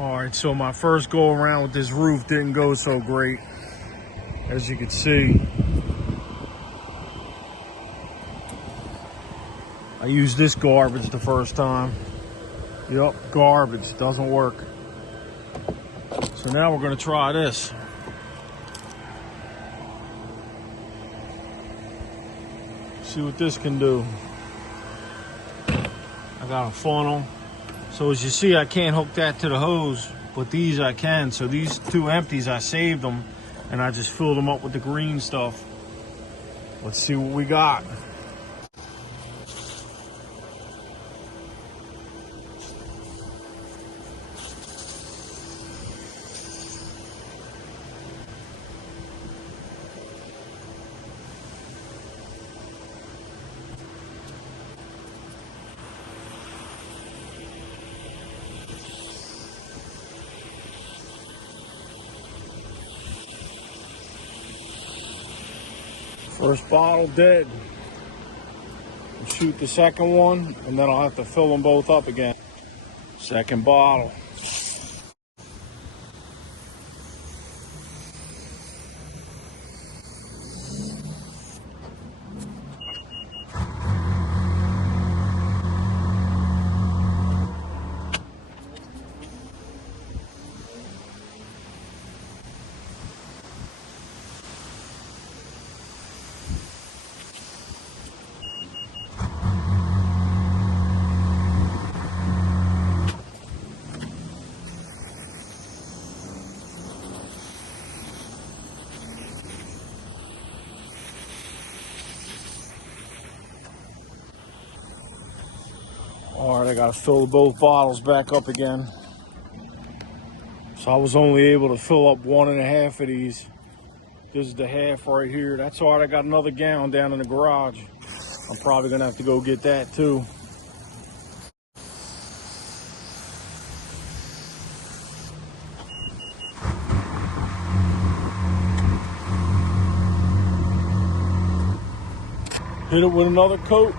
All right, so my first go around with this roof didn't go so great. As you can see, I used this garbage the first time. Yep, garbage, doesn't work. So now we're gonna try this. See what this can do. I got a funnel. So as you see, I can't hook that to the hose, but these I can. So these two empties, I saved them and I just filled them up with the green stuff. Let's see what we got. First bottle dead. I'll shoot the second one, and then I'll have to fill them both up again. Second bottle. All right, I gotta fill both bottles back up again. So I was only able to fill up 1.5 of these. This is the half right here. That's all right, I got another gallon down in the garage. I'm probably gonna have to go get that too. Hit it with another coat.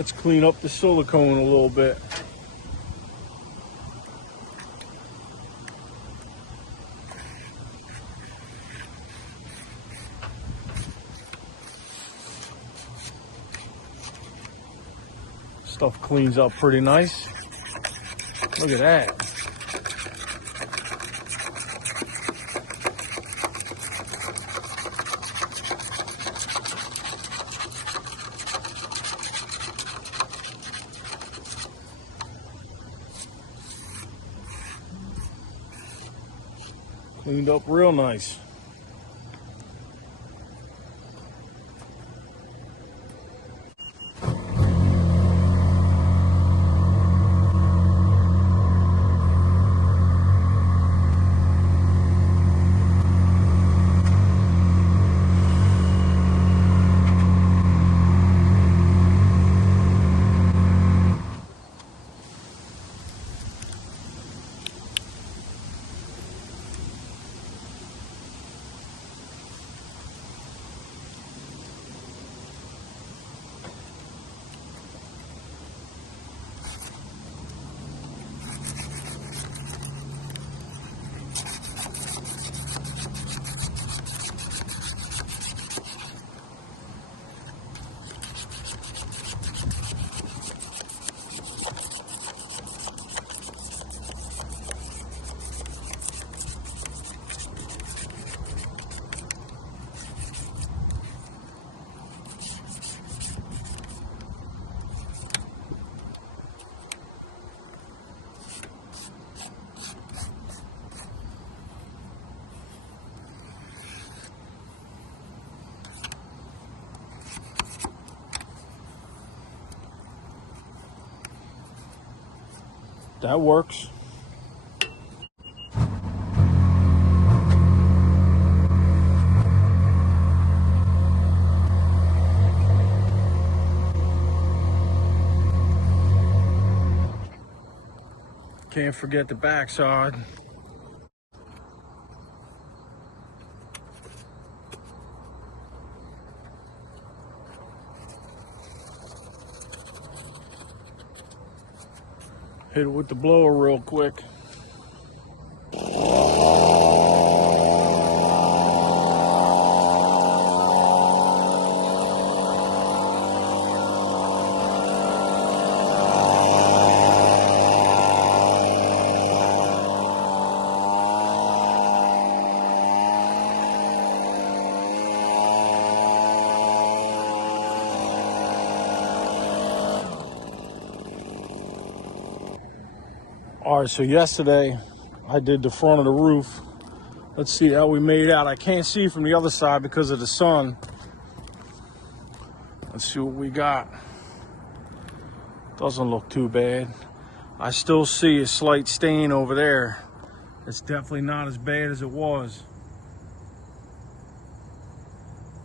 Let's clean up the silicone a little bit. Stuff cleans up pretty nice. Look at that. Cleaned up real nice. That works. Can't forget the backside. Hit it with the blower real quick. All right, so yesterday I did the front of the roof. Let's see how we made out. I can't see from the other side because of the sun. Let's see what we got. Doesn't look too bad. I still see a slight stain over there. It's definitely not as bad as it was.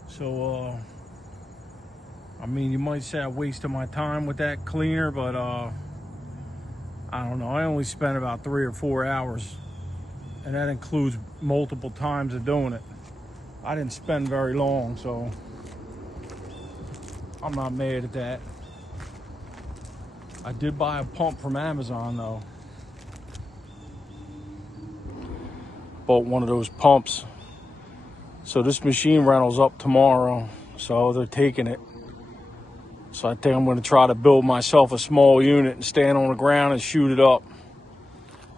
So, I mean, you might say I wasted my time with that cleaner, but I don't know. I only spent about 3 or 4 hours, and that includes multiple times of doing it. I didn't spend very long, so I'm not mad at that. I did buy a pump from Amazon though. Bought one of those pumps. So this machine rental's up tomorrow, so they're taking it. So I think I'm going to try to build myself a small unit and stand on the ground and shoot it up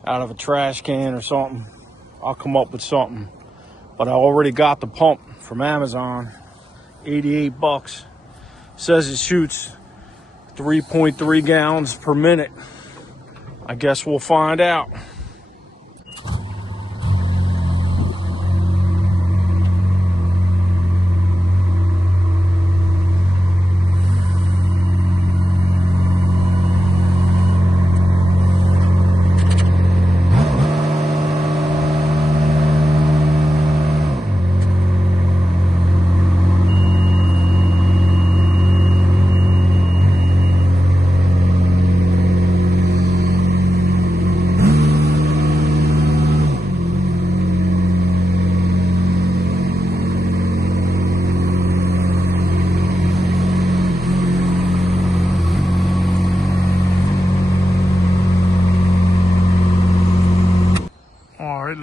out of a trash can or something. I'll come up with something. But I already got the pump from Amazon, 88 bucks. Says it shoots 3.3 gallons per minute. I guess we'll find out.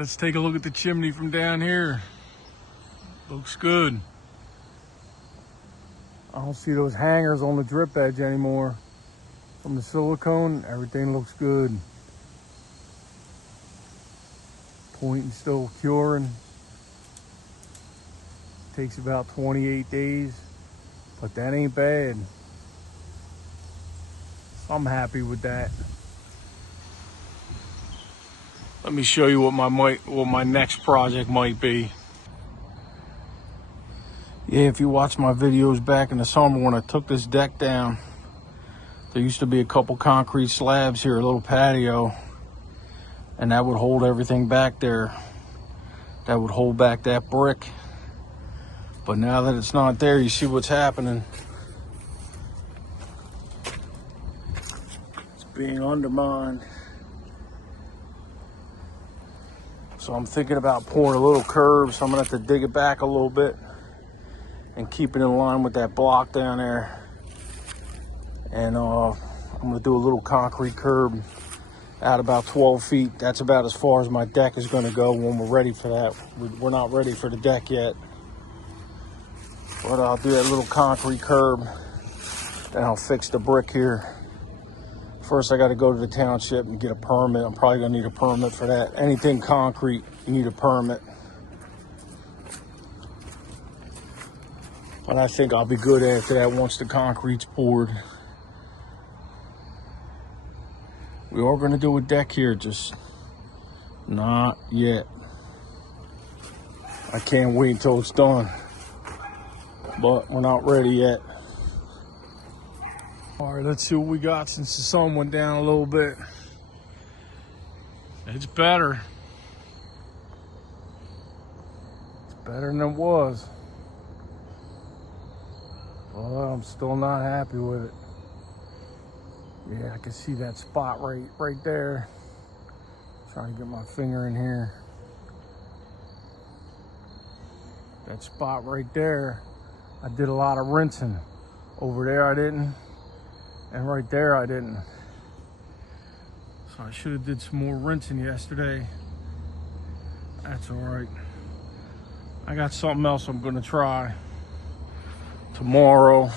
let's take a look at the chimney from down here. Looks good. I don't see those hangers on the drip edge anymore. From the silicone, everything looks good. Pointing still curing. Takes about 28 days, but that ain't bad. I'm happy with that. Let me show you what my next project might be. Yeah, if you watch my videos back in the summer when I took this deck down, there used to be a couple concrete slabs here, a little patio, and that would hold everything back there. That would hold back that brick. But now that it's not there, you see what's happening. It's being undermined. So I'm thinking about pouring a little curb, so I'm gonna have to dig it back a little bit and keep it in line with that block down there. And I'm gonna do a little concrete curb out about 12 feet. That's about as far as my deck is gonna go when we're ready for that. We're not ready for the deck yet. But I'll do that little concrete curb, then I'll fix the brick here. First, I gotta go to the township and get a permit. I'm probably gonna need a permit for that. Anything concrete, you need a permit. But I think I'll be good after that once the concrete's poured. We are gonna do a deck here, just not yet. I can't wait until it's done, but we're not ready yet. All right, let's see what we got since the sun went down a little bit. It's better. It's better than it was. Well, I'm still not happy with it. Yeah, I can see that spot right there. Trying to get my finger in here. That spot right there, I did a lot of rinsing. Over there I didn't, and right there I didn't. So I should have did some more rinsing yesterday. That's all right. I got something else I'm gonna try tomorrow.